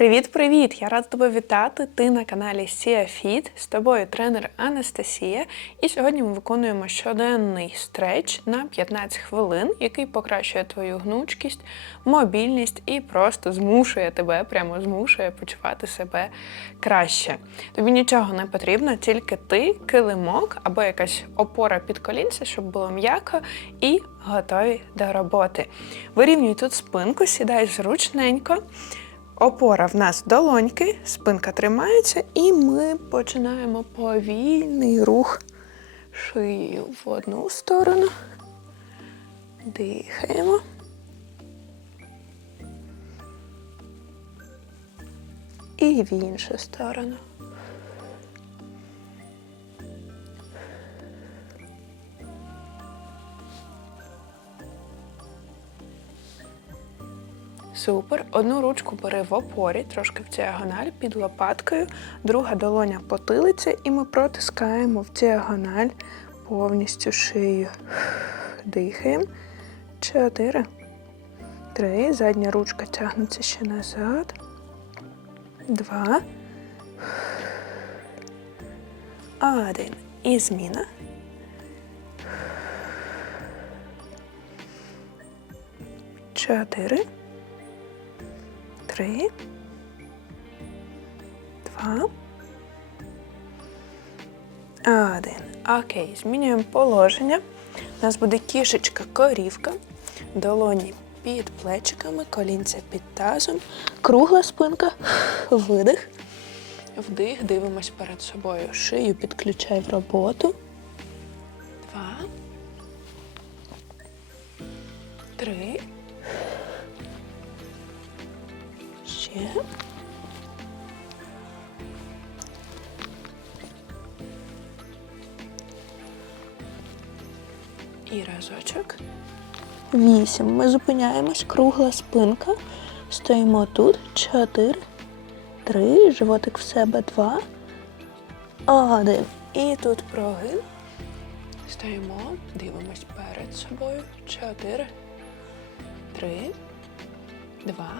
Привіт-привіт! Я рада тебе вітати. Ти на каналі Sia Fit. З тобою тренер Анастасія. І сьогодні ми виконуємо щоденний стреч на 15 хвилин, який покращує твою гнучкість, мобільність і просто змушує тебе, прямо змушує почувати себе краще. Тобі нічого не потрібно, тільки ти, килимок або якась опора під колінце, щоб було м'яко і готові до роботи. Вирівнюй тут спинку, сідай зручненько. Опора в нас долоньки, спинка тримається, і ми починаємо повільний рух шиєю в одну сторону. Дихаємо. І в іншу сторону. Супер. Одну ручку бери в опорі, трошки в діагональ під лопаткою, друга долоня потилиця, і ми протискаємо в діагональ повністю шию. Дихаємо. Чотири. Три. Задня ручка тягнеться ще назад. Два. Один. І зміна. Чотири. Три. Два. Один. Окей, змінюємо положення. У нас буде кішечка корівка, долоні під плечиками, колінця під тазом, кругла спинка, видих. Вдих, дивимось перед собою. Шию підключай в роботу. Два. Три. Ще. І разочок. Вісім. Ми зупиняємось, кругла спинка. Стоїмо тут. Чотири. Три. Животик в себе. Два. Один. І тут прогин. Стоїмо. Дивимось перед собою. Чотири. Три. Два.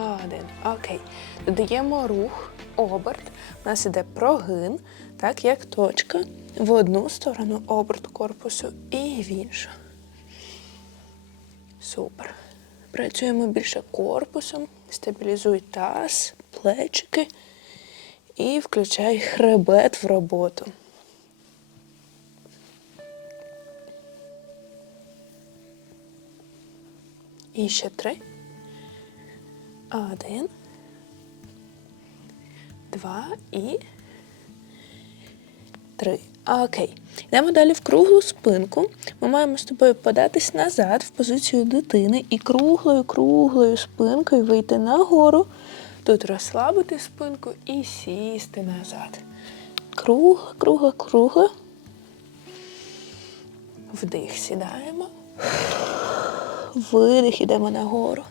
Один. Окей. Додаємо рух, оберт. У нас іде прогин, так як точка. В одну сторону оберт корпусу і в іншу. Супер. Працюємо більше корпусом. Стабілізуй таз, плечики і включай хребет в роботу. І ще три. Один. Два і три. Окей. Йдемо далі в круглу спинку. Ми маємо з тобою податись назад в позицію дитини і круглою, круглою спинкою вийти нагору. Тут розслабити спинку і сісти назад. Кругла, кругла, кругла. Вдих сідаємо. Видих, ідемо нагору.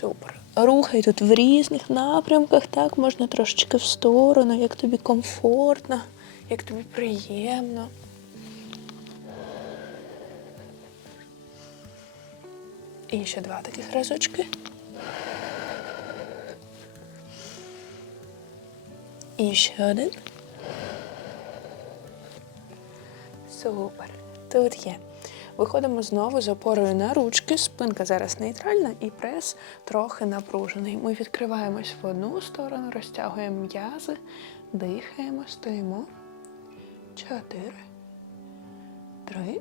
Супер. Рухай тут в різних напрямках, так, можна трошечки в сторону, як тобі комфортно, як тобі приємно. І ще два таких разочки. І ще один. Супер. Тут є. Виходимо знову з опорою на ручки. Спинка зараз нейтральна і прес трохи напружений. Ми відкриваємось в одну сторону, розтягуємо м'язи, дихаємо, стоїмо. Чотири. Три.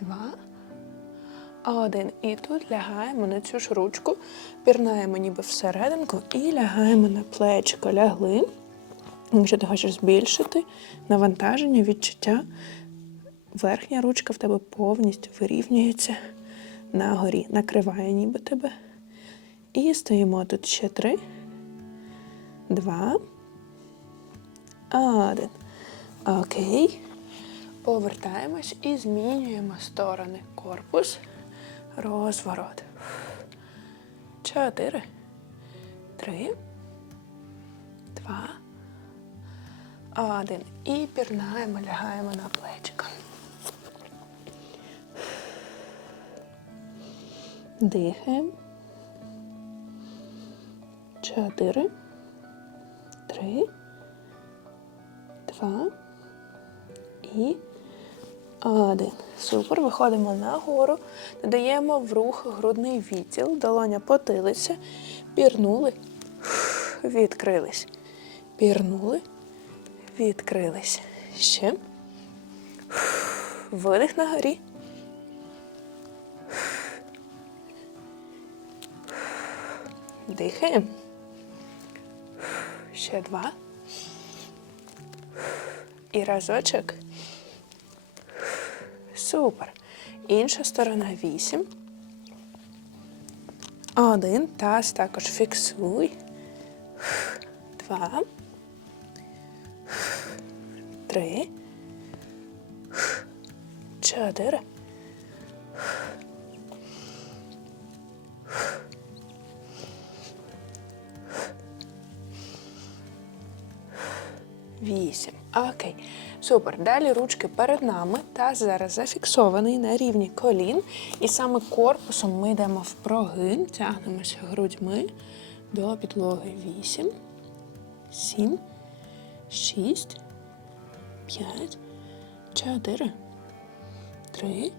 Два. Один. І тут лягаємо на цю ж ручку, пірнаємо ніби всерединку і лягаємо на плечко. Лягли. Якщо ти хочеш збільшити навантаження, відчуття, верхня ручка в тебе повністю вирівнюється на горі, накриває ніби тебе. І стоїмо тут ще три, два, один. Окей. Повертаємось і змінюємо сторони. Корпус, розворот. Чотири, три, два, один. І пірнаємо, лягаємо на плечико. Дихаємо. чотири, три, два і один. Супер. Виходимо нагору, додаємо в рух грудний відділ, долоня потилиця, пірнули, відкрились. Пірнули, відкрились. Ще. Видих на горі. Дихаємо. Ще два. І разочок. Супер. Інша сторона вісім. Один. Таз також фіксуй. Два. Три. Чотири. Вісім. Окей. Супер. Далі ручки перед нами. Таз зараз зафіксований на рівні колін. І саме корпусом ми йдемо в прогин, тягнемося грудьми до підлоги. Вісім. Сім. Шість. П'ять. Чотири. Три.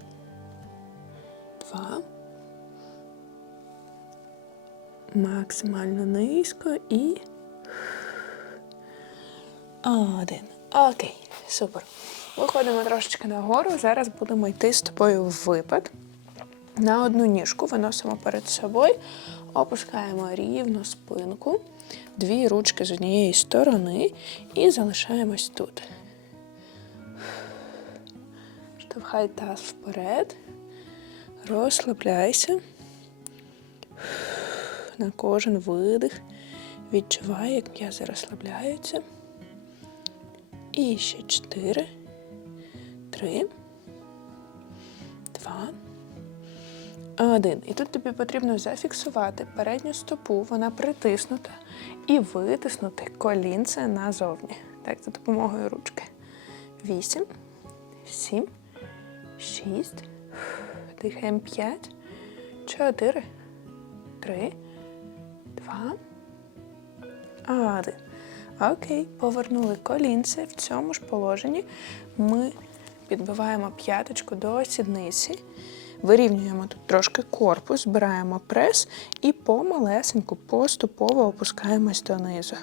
Два. Максимально низько і. Один. Окей, супер. Виходимо трошечки нагору. Зараз будемо йти з тобою в випад. На одну ніжку виносимо перед собою, опускаємо рівно спинку, дві ручки з однієї сторони і залишаємось тут. Штовхай таз вперед, розслабляйся. На кожен видих. Відчувай, як м'язи розслабляються. І ще чотири, три, два, один. І тут тобі потрібно зафіксувати передню стопу, вона притиснута, і витиснути колінце назовні. Так, за допомогою ручки. Вісім, сім, шість, дихаємо п'ять, чотири, три, два, один. Окей, повернули колінце. В цьому ж положенні ми підбиваємо п'яточку до сідниці, вирівнюємо тут трошки корпус, збираємо прес і помалесеньку, поступово опускаємось донизу.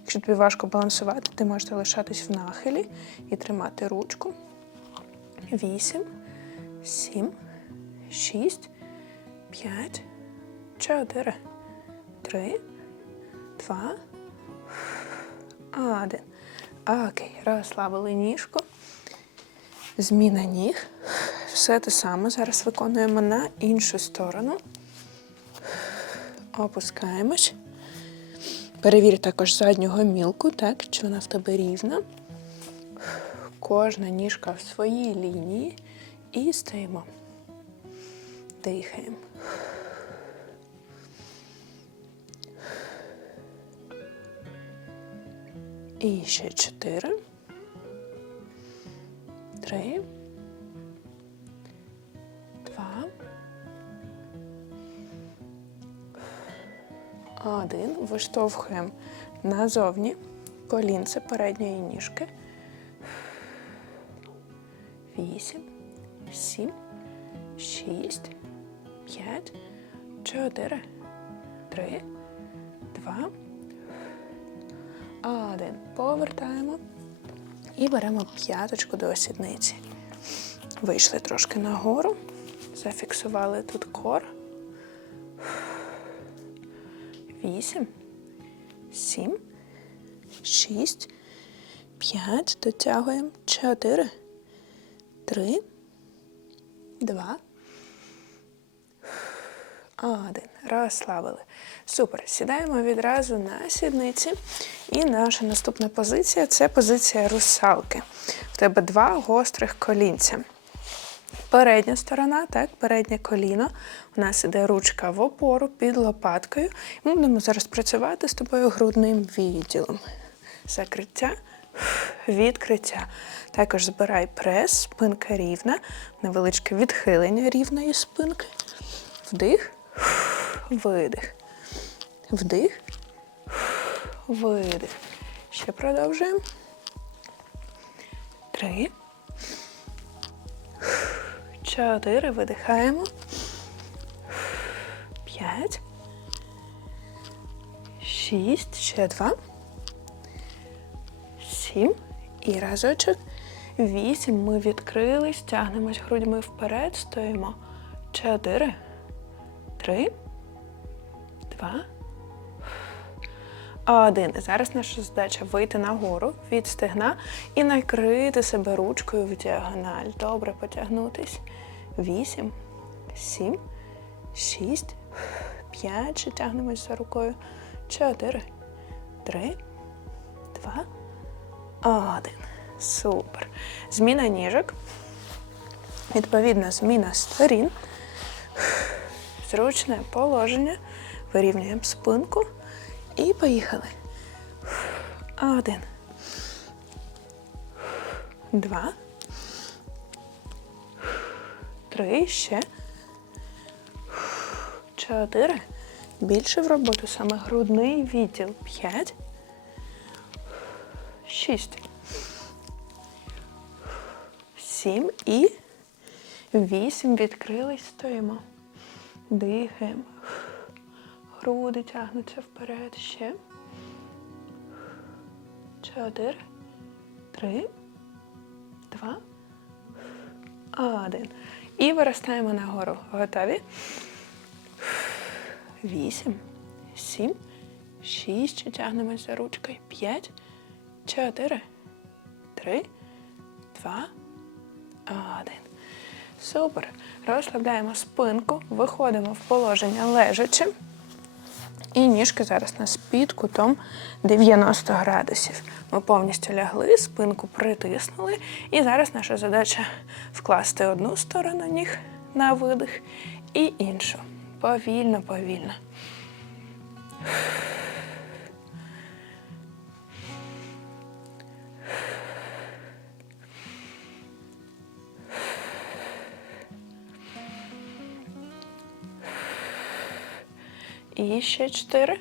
Якщо тобі важко балансувати, ти можеш залишатись в нахилі і тримати ручку. Вісім, сім, шість, п'ять, чотири, три два, один. Окей, розслабили ніжку. Зміна ніг. Все те саме. Зараз виконуємо на іншу сторону. Опускаємось. Перевір також задню гомілку, так, чи вона в тебе рівна. Кожна ніжка в своїй лінії. І стоїмо. Дихаємо. І ще чотири. Три. Два. Один. Виштовхуємо назовні колінце передньої ніжки. Вісім. Сім. Шість. П'ять. Чотири. Три. Два. Один. Повертаємо і беремо п'яточку до сідниці. Вийшли трошки нагору, зафіксували тут кор. Вісім, сім, шість, п'ять. Дотягуємо. Чотири, три, два. Один. Розслабили. Супер. Сідаємо відразу на сідниці. І наша наступна позиція це позиція русалки. В тебе два гострих колінця. Передня сторона, так, переднє коліно. У нас іде ручка в опору під лопаткою. Ми будемо зараз працювати з тобою грудним відділом. Закриття, відкриття. Також збирай прес, спинка рівна, невеличке відхилення рівної спинки. Вдих, видих. Вдих. Видих. Ще продовжуємо. Три. Чотири. Видихаємо. П'ять. Шість. Ще два. Сім. І разочок. Вісім. Ми відкрились, тягнемось грудьми вперед, стоїмо. Чотири. Три. Два. Один. Зараз наша задача вийти нагору від стегна і накрити себе ручкою в діагональ. Добре потягнутись. Вісім, сім, шість, п'ять. Ще тягнемось за рукою. Чотири, три, два, один. Супер. Зміна ніжок. Відповідно, зміна сторін. Зручне положення. Вирівнюємо спинку. І поїхали. Один. Два. Три. Ще. Чотири. Більше в роботу саме грудний відділ. П'ять. Шість. Сім і вісім. Відкрились, стоїмо. Дихаємо. Груди тягнуться вперед. Ще. Чотири. Три. Два. Один. І виростаємо нагору. Готові? Вісім. Сім. Шість. Тягнемось за ручкою. П'ять. Чотири. Три. Два. Один. Супер. Розслабляємо спинку. Виходимо в положення лежачи. І ніжки зараз нас під кутом 90 градусів. Ми повністю лягли, спинку притиснули. І зараз наша задача вкласти одну сторону ніг на видих і іншу. Повільно, повільно. І ще чотири.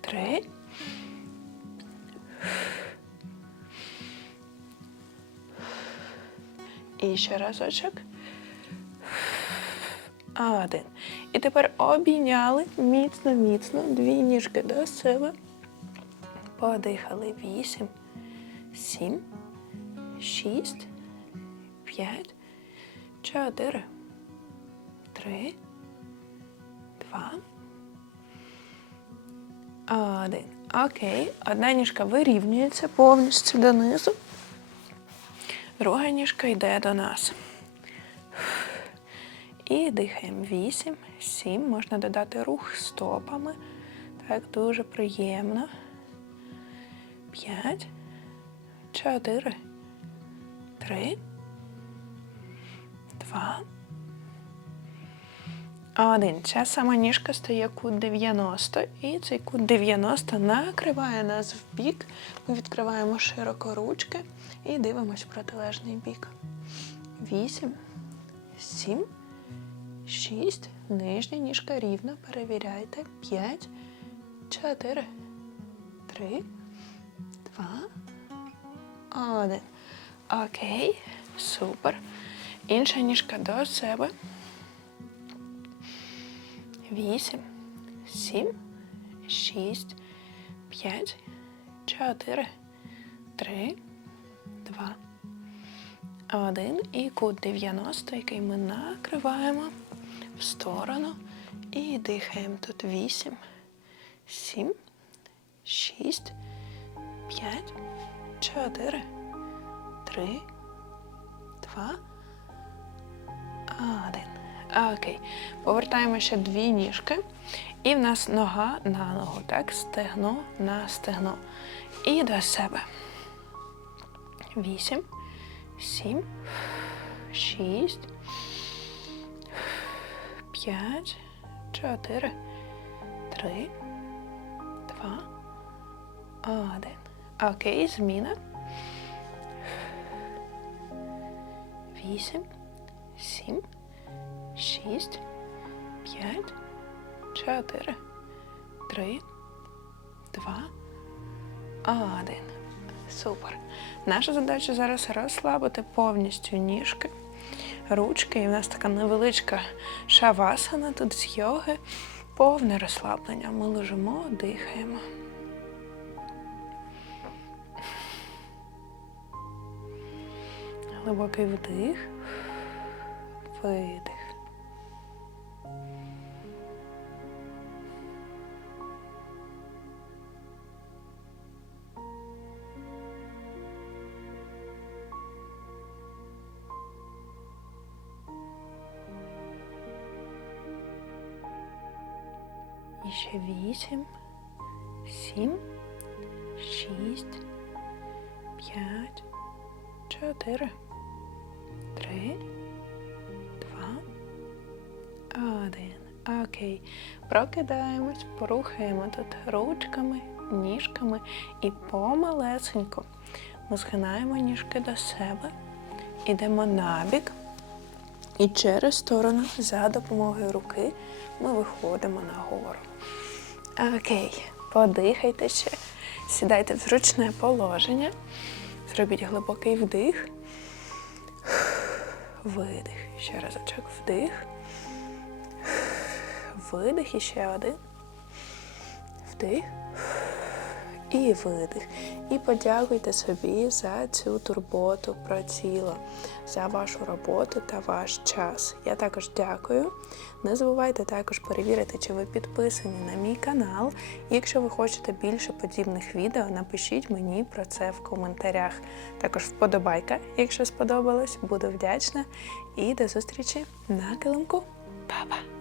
Три. І ще разочок. Один. І тепер обійняли міцно, міцно. Дві ніжки до себе. Подихали. Вісім, сім, шість, п'ять, чотири, три, два, один. Окей. Одна ніжка вирівнюється повністю донизу. Друга ніжка йде до нас. І дихаємо. Вісім, сім. Можна додати рух стопами. Так, дуже приємно. П'ять, чотири, три, два. Один. Ця сама ніжка стає кут 90. І цей кут 90 накриває нас в бік. Ми відкриваємо широко ручки і дивимось в протилежний бік. Вісім, сім, шість. Нижня ніжка рівно. Перевіряйте. П'ять, чотири, три, два, один. Окей. Супер. Інша ніжка до себе. Вісім, сім, шість, п'ять, чотири, три, два, один. І кут 90, який ми накриваємо в сторону. І дихаємо тут вісім, сім, шість, п'ять, чотири, три, два, один. Окей. Повертаємо ще дві ніжки. І в нас нога на ногу. Так, стегно на стегно. І до себе. Вісім, сім, шість, п'ять, чотири, три, два, один. Окей, зміна. Вісім, сім, шість, п'ять, чотири, три, два, один. Супер. Наша задача зараз розслабити повністю ніжки, ручки. І в нас така невеличка шавасана тут з йоги. Повне розслаблення. Ми лежимо, дихаємо. Глибокий вдих, видих. І ще вісім, сім, шість, п'ять, чотири, три, один. Окей. Прокидаємось, порухаємо тут ручками, ніжками і помалесенько ми згинаємо ніжки до себе, ідемо набік. І через сторону за допомогою руки ми виходимо нагору. Окей, подихайте ще. Сідайте в зручне положення. Зробіть глибокий вдих. Видих. Ще разочок вдих. Видих і ще один. Вдих. І видих. І подякуйте собі за цю турботу про тіло, за вашу роботу та ваш час. Я також дякую. Не забувайте також перевірити, чи ви підписані на мій канал. Якщо ви хочете більше подібних відео, напишіть мені про це в коментарях. Також вподобайка, якщо сподобалось, буду вдячна. І до зустрічі на килимку. Па-па!